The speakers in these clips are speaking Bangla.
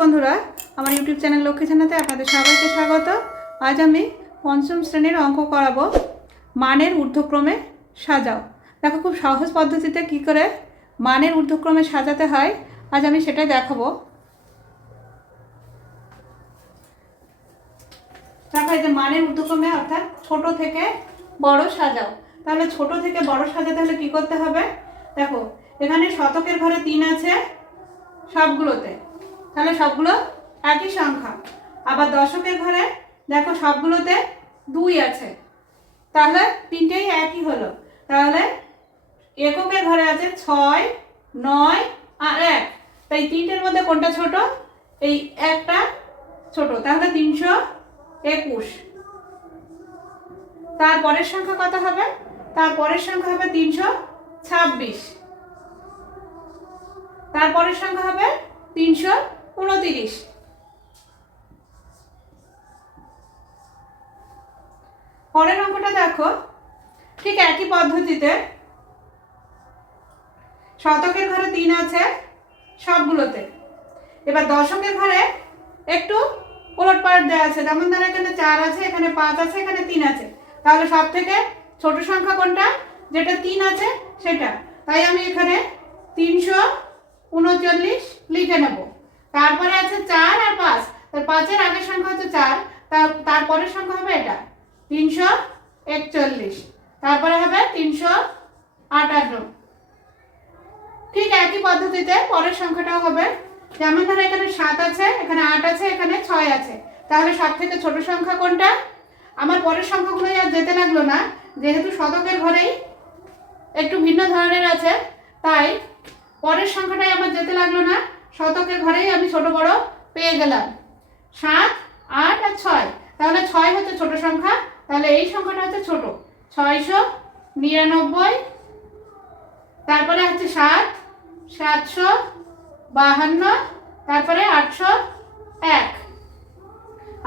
বন্ধুরা, আমার ইউটিউব চ্যানেল লক্ষ্মী চ্যানেলে আপনাদের সবাইকে স্বাগত। আজ আমি পঞ্চম শ্রেণির অঙ্ক করাবো। মানের ঊর্ধ্বক্রমে সাজাও। দেখো খুব সহজ পদ্ধতিতে কি করে মানের ঊর্ধ্বক্রমে সাজাতে হয়। আজ আমি সেটাই দেখাবো। দেখো এই যে মানের ঊর্ধ্বক্রমে অর্থাৎ ছোট থেকে বড় সাজাও। তাহলে ছোট থেকে বড় সাজাতে হলে কি করতে হবে? দেখো, এখানে শতকের ঘরে তিন আছে, সবগুলোতে। তাহলে সবগুলো একই সংখ্যা। আবার দশকের ঘরে দেখো সবগুলোতে দুই আছে। তাহলে তিনটেই একই হলো। তাহলে এককের ঘরে আছে ছয়, নয় আর এক। তাই তিনটের মধ্যে কোনটা ছোট? এই একটা ছোট। তাহলে তিনশো একুশ। তারপরের সংখ্যা কত হবে? তারপরের সংখ্যা হবে তিনশো ছাব্বিশ। তারপরের সংখ্যা হবে তিনশো উনতিরিশ। পরের অঙ্কটা দেখো। ঠিক একই পদ্ধতিতে শতকের ঘরে তিন আছে সবগুলোতে। এবার দশকের ঘরে একটু উলট পালট দেওয়া আছে। যেমন ধরো এখানে চার আছে, এখানে পাঁচ আছে, এখানে তিন আছে। তাহলে সব থেকে ছোট সংখ্যা কোনটা? যেটা তিন আছে, সেটা। তাই আমি এখানে তিনশো উনচল্লিশ লিখে নেব। তারপরে আছে চার আর পাঁচ। তার পাঁচের আগের সংখ্যা হচ্ছে চার। তার তারপরের সংখ্যা হবে এটা। তিনশো একচল্লিশ। তারপরে হবে তিনশো আটান্ন। ঠিক একই পদ্ধতিতে পরের সংখ্যাটাও হবে। যেমন ধরো এখানে সাত আছে, এখানে আট আছে, এখানে ছয় আছে। তাহলে সব থেকে ছোট সংখ্যা কোনটা? আমার পরের সংখ্যাগুলো আর যেতে লাগল না। যেহেতু শতকের ঘরেই একটু ভিন্ন ধরনের আছে, তাই পরের সংখ্যাটাই আমার যেতে লাগল না। শতকের ঘরেই আমি ছোট বড় পেয়ে গেলাম। সাত, আট আর ছয়। তাহলে ছয় হচ্ছে ছোট সংখ্যা, তাহলে এই সংখ্যাটা হচ্ছে ছোট। ছয়শো নিরানব্বই, তারপরে হচ্ছে সাত, সাতশো বাহান্ন, তারপরে আটশো এক।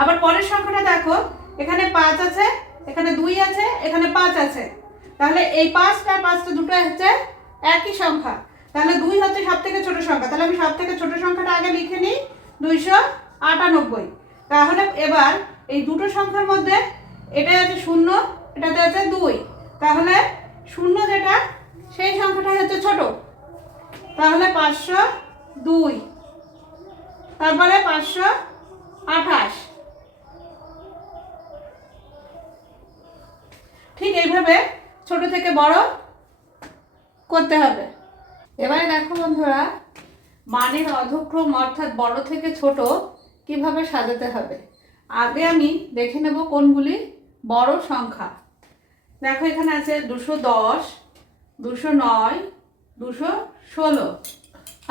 আবার পরের সংখ্যাটা দেখো, এখানে পাঁচ আছে, এখানে দুই আছে, এখানে পাঁচ আছে। তাহলে এই পাঁচটা পাঁচটা দুটো হচ্ছে একই সংখ্যা। তাহলে দুই হচ্ছে সব থেকে ছোট সংখ্যা। তাহলে আমি সব থেকে ছোট সংখ্যাটা আগে লিখে নিই, দুইশো আটানব্বই। তাহলে এবার এই দুটো সংখ্যার মধ্যে এটা আছে শূন্য, এটাতে আছে দুই। তাহলে শূন্য যেটা, সেই সংখ্যাটা হচ্ছে ছোট। তাহলে পাঁচশো দুই। তারপরে পাঁচশো আঠাশ। ঠিক এইভাবে ছোট থেকে বড় করতে হবে। এবারে দেখো বন্ধুরা, মানের অধক্রম অর্থাৎ বড় থেকে ছোট কীভাবে সাজাতে হবে? আগে আমি দেখে নেব কোনগুলি বড় সংখ্যা। দেখো এখানে আছে দুশো দশ, দুশো নয়, দুশো ষোলো।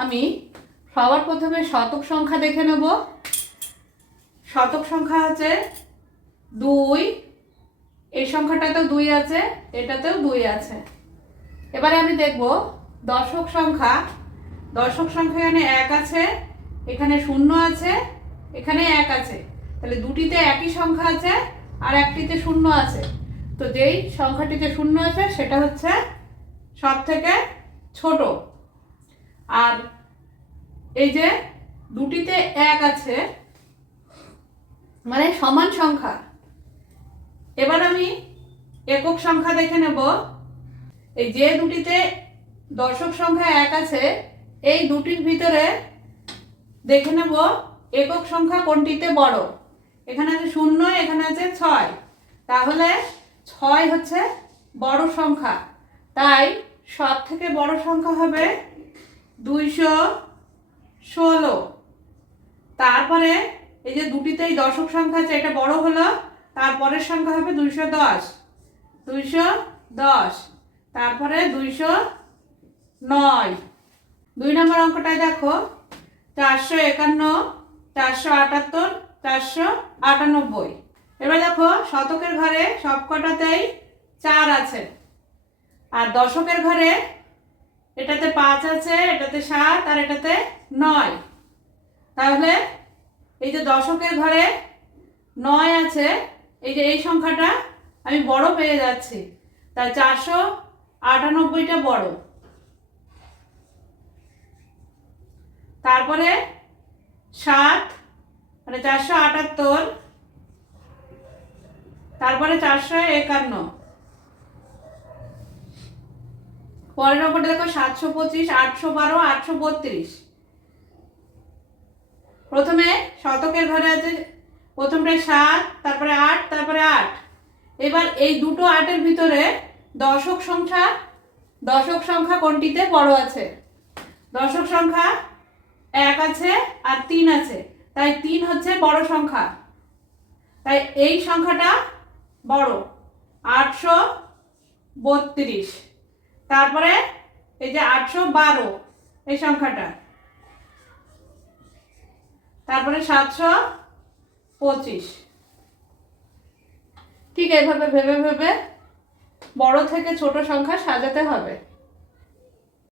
আমি সবার প্রথমে শতক সংখ্যা দেখে নেব। শতক সংখ্যা আছে দুই, এই সংখ্যাটাতেও দুই আছে, এটাতেও দুই আছে। এবারে আমি দেখব দশক সংখ্যা দশক সংখ্যা এখানে এক আছে, এখানে শূন্য আছে, এখানে এক আছে। তাহলে দুটিতে একই সংখ্যা আছে আর একটিতে শূন্য আছে। তো যেই সংখ্যাটিতে শূন্য আছে সেটা হচ্ছে সব থেকে ছোট। আর এই যে দুটিতে এক আছে মানে সমান সংখ্যা। এবার আমি একক সংখ্যা দেখে নেব। এই যে দুটিতে দশক সংখ্যা এক আছে। এই দুটির ভিতরে দেখে নেব একক সংখ্যা কোনটিতে বড়। এখানে আছে শূন্য, এখানে আছে ছয়। তাহলে ছয় হচ্ছে বড় সংখ্যা। তাই সব থেকে বড় সংখ্যা হবে দুইশো ষোলো। তারপরে এই যে দুটিতেই দশক সংখ্যা আছে, এটা বড় হলো তারপরের সংখ্যা হবে দুইশো দশ। দুইশো দশ। তারপরে দুইশো নয়। দুই নম্বর অঙ্কটায় দেখো, চারশো একান্ন, চারশো আটাত্তর, চারশো আটানব্বই। এবার দেখো, শতকের ঘরে সবকটাতেই চার আছে। আর দশকের ঘরে এটাতে পাঁচ আছে, এটাতে সাত, আর এটাতে নয়। তাহলে এই যে দশকের ঘরে নয় আছে, এই যে এই সংখ্যাটা আমি বড় পেয়ে যাচ্ছি। তাই চারশো আটানব্বইটা বড়। তারপরে সাত মানে চারশো আটাত্তর, তারপরে চারশো একান্ন। পরের নম্বরটা দেখো, সাতশো পঁচিশ, আটশো বারো, আটশো বত্রিশ। প্রথমে শতকের ঘরে আছে, প্রথমটায় সাত, তারপরে আট তারপরে আট। এবার এই দুটো আটের ভিতরে দশক সংখ্যা দশক সংখ্যা কোনটিতে বড় আছে? দশক সংখ্যা এক আছে আর তিন আছে। তাই তিন হচ্ছে বড় সংখ্যা। তাই এই সংখ্যাটা বড়। আটশো বত্রিশ। তারপরে এই যে আটশো বারো, এই সংখ্যাটা। তারপরে সাতশো পঁচিশ। ঠিক এইভাবে ভেবে ভেবে বড় থেকে ছোট সংখ্যা সাজাতে হবে।